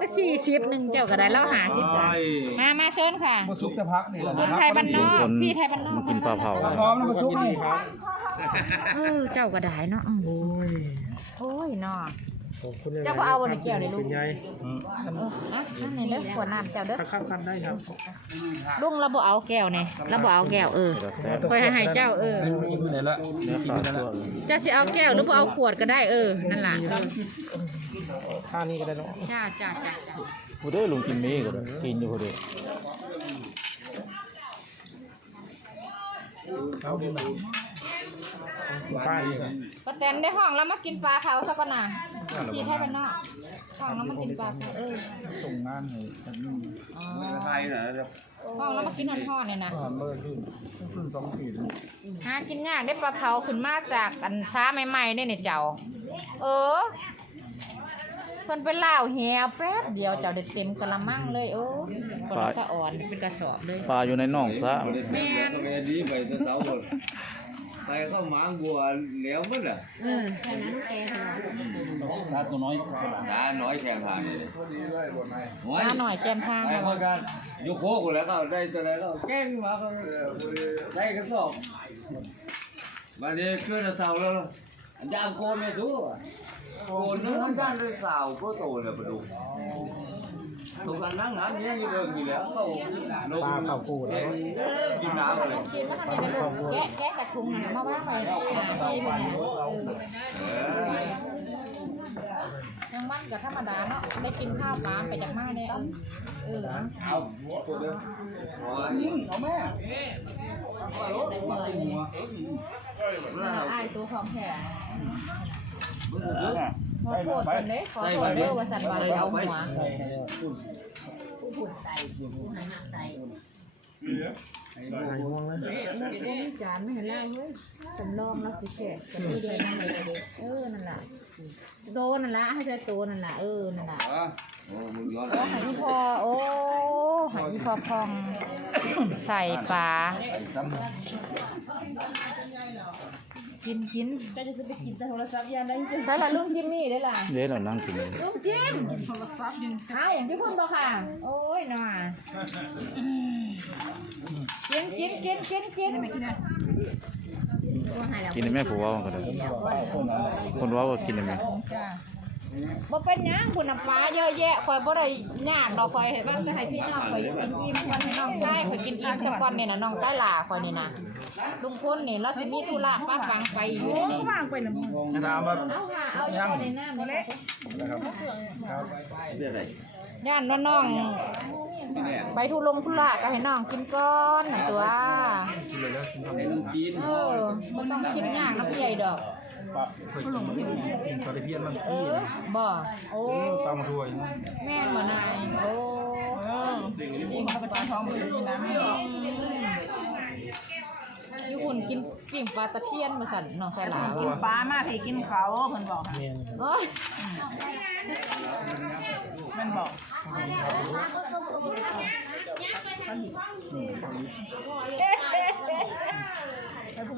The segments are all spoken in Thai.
ก็สี่สิบหนึ่งเจ้าก็ได้แล้วหาสิบจ้ะมามาเชิญค่ะ มาซุกจะพักนี่แหละคุณไทยบ้านนอกพี่ไทยบ้านนอกกินปลาเผาพร้อมแล้วมาซุกนี่เออเจ้าก็ได้เนาะอืมโอ้ยโอ้ยเนาะขอบคุณเจ้าก็เอาในแก้วเลยลูกเป็นไงเอออะอันนี้เด้อขวดน้ำเจ้าเด้อครับครับได้ครับลุงเราบ่เอาแก้วนี่เราบ่เอาแก้วเออคอยให้ให้เจ้าเออกินไปไหนละเนื้อกินปลาไปไหนตัวละเจ้าสิเอาแก้วหรือบ่เอาขวดก็ได้เออนั่นล่ะ เออท่านี้ก็ได้เนาะจ้าจ้าจ้าจ้าผู้เด้อลุงกินมีก็กินอยู่ผู้เด้อเอาดีมาป้าอีกอะป้าแตนได้ห้องแล้วมากินปลาเขาซะก่อนน่ะพี่ไทยบ้านนอกห้องแล้วมากินปลาเขาเออส่งงานให้กันนี่อ๋อไทยเหรอจะห้องแล้วมากินทอดๆเนี่ยนะอ่าเมื่อขึ้นขึ้นสองขีดหากินยากได้ปลาเผาขึ้นมาจากอันช้าใหม่ๆเนี่ยเนี่ยเจ้า เออ เพิ่นเป็นล่าวเหี่ยวแป๊บเดียวเจ้าได้เต็มกะละมังเลยโอ้ปลาสะอ่อนเป็นกระสอบเลย ปลาอยู่ในหนองซะแม่นก็ไปดีไปแต่เสาหมดไปเข้าหมางบัวเหลวมั้งอะอืมปลาตัวน้อยตาน้อยแข่งผ่านเลยโอ้ยมาหน่อยแกมทางไปคนกันยกโคกแล้วก็ได้ตัวไหนก็แกล้งมาก็ได้กระสอบวันนี้ขึ้นเสาแล้วอันยามโกนไม่สู้โก นนึงด้านด้วยสาวก็โตเลยประดูถูกกันนั่งงานนี้อยู่เดิมอยู่แล้วเขาลงกินน้ำอะไรกินมาทำนี่นะลูกแกะแกะจากถุงน่ะมาว่างไว้หาใส่ไปเนี่ยเออยังมันก็ธรรมดาเนาะได้กินข้าวปลาไปจากมาได้เออเออเอาเอาตัวเดิมเอาแม่ มาขึ้นหัวอ้ายตัวของแท้พอโคตรกันเลยขอโทษเด้อว่าสันว่าจะเอาหัวจานไม่เห็นแล้วเว้ยสำรองแล้วสิแกะกะทิเดียวนั่นเลยเออนั่นล่ะโตนั่นละให้ใจโตนั่นล่ะเออนั่นล่ะโอ้ย้อนโอ้หายพอโอ้หายพอพอง ใส่ปลา กินกินก็จะไปกินแต่โทรศัพท์ยามได้ใส่ละลุงจิมมี่ได้ล่ะเด้เรานั่งกินลุงจิมโทรศัพท์ยังเอ้าพี่พุ่นบ่ค่ะ โอ้ยน่ากินกินกินกินกินไม่กินนะกินได้ไหมผู้ว่าก็ได้คนว่าก็กินได้ไหม บ่เป็นหยังคุณน้ำปลาเยอะแยะคอยบ่ได้ยากดอกคอยเห็นว่าจะให้พี่น้องคอยกินอิ่มก่อนให้น้องชายคอยกินอิ่มซะก่อนนี่น่ะน้องชายหลาคอยนี่น่ะลุงพลนี่เราสิมีธุระป้าฟังไปอยู่นี่ก็วางไปนะมึงน้ำแบบเอาค่ะเอาอยู่ในน้ำนี่เรื่องอะไรย่านว่าน้องไปทุลงธุระก็ให้น้องกินก่อนน่ะตัวไอ้น้องกินเออบ่ต้องคิดยากน้ำใหญ่ดอก ปะเคยกินกินปลาตะเพียนมันเออบ่โอ้ตามถ้วยแม่นบ่นายโอ้เองเขาไปตอนท้องไปกินน้ำอยู่หุ่นกินกิ่งปลาตะเพียนมาสั่นน้องใส่หลากินปลามาให้กินเขาเพิ่นบอกเมียนโอ้ยมันบอก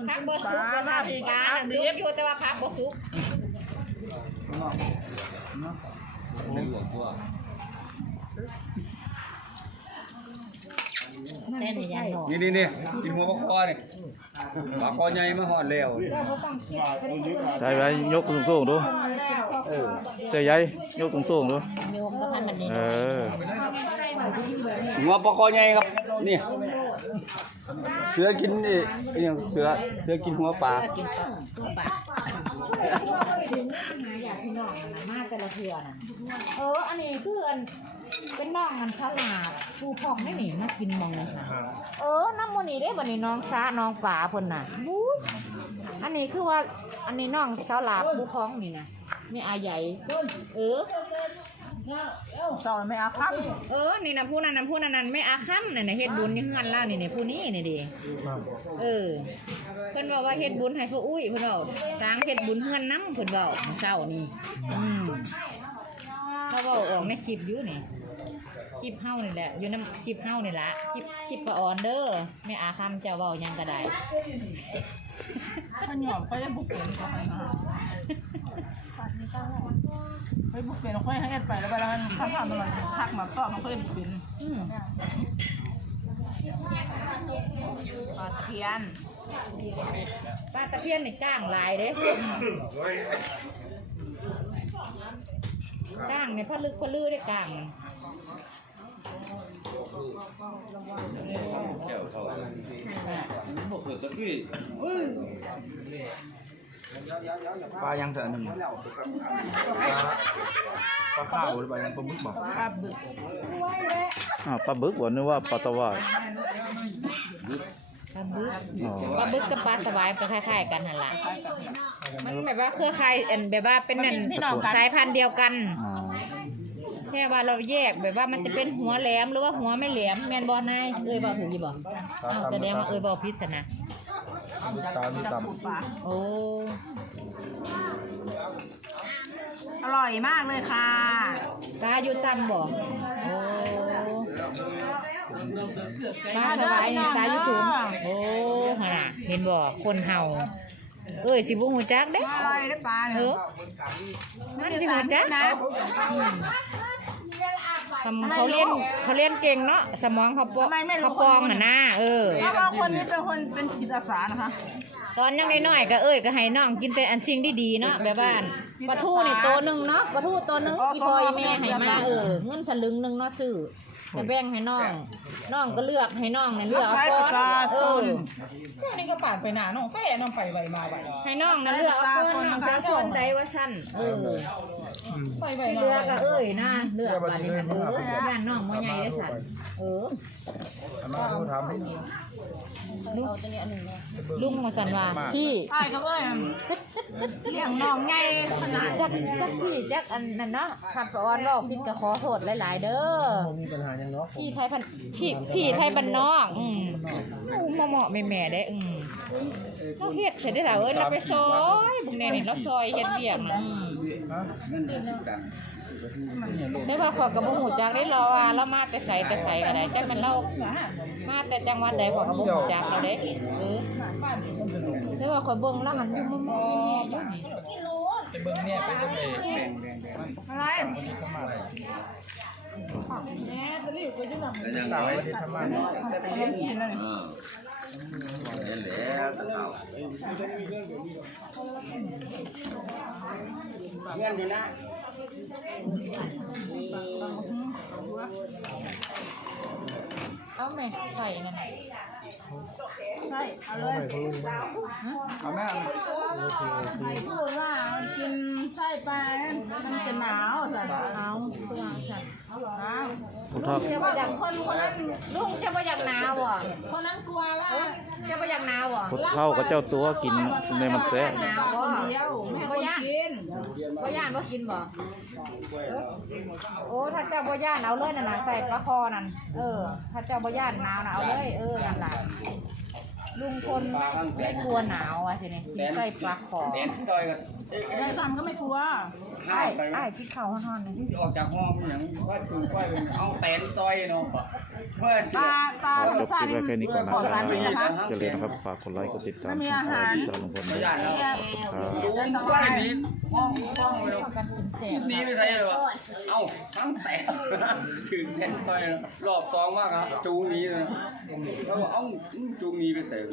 พักบ่สุกว่าซั่นปลาเดือบอยู่แต่ว่าพักบ่สุกไม่หลวงตัวแม่นี่ยายนี่นี่นี่กินหัวปลาคอนี่ปลาคอใหญ่มาหอดแล้วใช่ไว้ยกสูงๆดูเสียใหญ่ยกสูงๆดูงก็พันแบบนี้เออหัวปลาคอใหญ่ครับนี่ เสือกินนี่นี่เสือเสือกินหัวปลากินปลาตัวปลาถึงหาอยากพี่น้องน่ะมาแต่ละเทื่อน่ะเอออันนี้คืออันเป็นน้องอันฉลาดผู้พองได้นี่มากินมองเลยค่ะเออน้ำมันนี่ได้บันนี้น้องซาน้องป่าพ่นน่ะบู๊ยอันนี้คือว่าอันนี้น้องสาวหลาบผู้พ้องนี่นะนี่อาใหญ่เออ ต่อไม่เอาครับเออ นี่นะผู้นั้นนะผู้นั้นนั้นไม่อาคัมนี่นะเฮ็ดบุญนี่เฮือนล่านี่นี่ผู้นี้นี่ดิเออ เพิ่นบอกว่าเฮ็ดบุญให้พ่ออุ้ยเพิ่นบอกต่างเฮ็ดบุญเฮือนน้ำเพิ่นบอกเช้านี่อืมเขาบอกออกในคลิปอยู่นี่คลิปเฮานี่แหละอยู่น้ำคลิปเฮานี่ละคลิปคลิปปะออนเด้อแม่อาคัมเจ้าเว้าหยังก็ได้มันหยอมก็จะบุกเกินก็ไปมา เฮ้ยบุกเป็นค่อยให้เอ็ดไปแล้วไปแล้วมันข้ามผ่านตลอดทักมาต่อมันค่อยบุกเป็นอืมปลาตะเพียนปลาตะเพียนนี่ก้างหลายเด้ก้างเนี่ยพอลึกพอลือได้ก้างมันแก้วเข้าบ่เคยสักทีเฮ้ย ปลายังแสนหนึ่งปลาข้าวหรือปลายังปลาบึกบอกปลาบึกอ้าวปลาบึกบ่นึกว่าปลาสวายปลาบึกอ๋อปลาบึกกับปลาสวายก็คล้ายๆกันหั่นล่ะมันแบบว่าเครือข่ายอันแบบว่าเป็นนั่นพี่น้องกันสายพันธุ์เดียวกันอ๋อแค่ว่าเราแยกแบบว่ามันจะเป็นหัวแหลมหรือว่าหัวไม่แหลมแมนบอลนายเอ้ยบอกถูกยี่บอกอ้าวแสดงว่าเอ้ยบอกพิษนะ ตามีตะตปูปลาโอ้ อร่อยมากเลยค่ะ ตาอยู่ตำบอกโอ้ตาสบายนี่ตาอยู่สูง โอ้ฮะเห็นบอกคนเห่า เอ้ยสิบุหูจักเด้ อร่อยได้ปลาเอเนี่ยอมันสิหูจัก นะ ทำเขาเรียนเขาเรียนเก่งเนาะสมองเขาปอเขาปองน่ะนะเออ เพราะว่าคนนี้เป็นคนเป็นจิตอาสานะคะ ตอนยังน้อยๆก็เอ้ยก็ให้น้องกินแต่อันสิ่งดีๆเนาะแบบบ้านปลาทูนี่ตัวหนึ่งเนาะปลาทูตัวหนึ่งอีพอยแม่ให้มาเออเงินสลึงหนึ่งเนาะซื้อ จะแบ่งให้น้อง น้องก็เลือกให้น้องเนี่ยเลือกเอาใช้ก่ปอระชานเอชอนเจ้านี่ก็ป่านไปหนาน้องเต้น้องไปไวมาไวให้น้องนะเลือกเอาก่อนน้องสาวคนใดว่าชั้นเออไปไวที่มาเลือกก็เอ้ยนะเลือกบาดนี้มันเออย่านน้องบ่ใหญ่ได้สันเอออันนั้นเขาทำให้ลุงมาสันว่าพี่ใช่ก็เอ้ยเลี้ยงน้องไงขนาดจักจักพี่จักอันนั้นเนาะขับสอนบอกพิดก็ขอโทษหลาย ๆ เด้อมีปัญหายังเนาะพี่ไทยพันพี่พี่ไทยบ้านนอกอืมเหมาะเหมาะๆแม่ๆได้อืมเราเฮ็ดเสร็จได้แล้วเอ้ยเราไปซอยบุงแน่นี่เราซอยเฮ็ดเวียกนะอืมได้ว่าขอยกับบ่ฮู้จักได้รอว่าเรามาแต่ไสแต่ไสก็ได้จักมันเรามาแต่จังหวัดใดขอยก็บ่ฮู้จักเราเด้เออได้ว่าขอยเบิ่งแล้วหันอยู่มุมๆแม่ๆอยู่นี่จะเบิ่งเนี่ยเป็นตัวเองอะไร แล้วยังสาวไงที่ทำมาเลี้ยงกินแล้วนี่อ่าเห็น แล้วตะเอาเอาแม่ใช่เอาเลยเอาแม่พูดว่ากินไส้ปลามันจะหนาวจ้ะเอาตัวหนาวผู้เฒ่าเดี๋ยวว่าอย่างคนคนนั้นลุงจะบ่อยากหนาวอะคนนั้นกลัวว่าจะบ่อยากหนาวอะผู้เฒ่ากับเจ้าตัวกินในมันแซ่บหนาวบ่เดียวไม่ให้คนกินบ่ย่านบ่กินบ่โอ้ถ้าเจ้าบ่ย่านเอาเลยนั่นน่ะใส่ปลาคอนั่นเออ ถ้าเจ้าบ่ย่านหนาวน่ะเอาเลยเออนั่นล่ะลุงพลไม่ไม่กลัวหนาวอะทีนี้กินใส่ปลาคอแตนต่อยกัน นายซ้ำก็ไม่กลัวไอ้ไอ้ที่เขาห่อนๆนี่ออกจากห้องอย่างว่าจูก้อยเป็นเอาแตนต่อยเนาะเพื่อปลาปลาธรรมชาติแค่นี้ก่อนนะปลอดคสารับพิษนะคะเจริญนะครับฝากกดไลค์กดติดตามช่องขอาหารที่สารลงพลด้วยนะครับผมก้อยนี้ห้องห้องเลยกันเป็นแสบนี้ไม่ใช่เลยวะเอ้าทั้งแตนถึงแตนต่อยรอบสองมากครับจูงนี้เลยแล้วก็เอ้าจูงนี้ไปใส่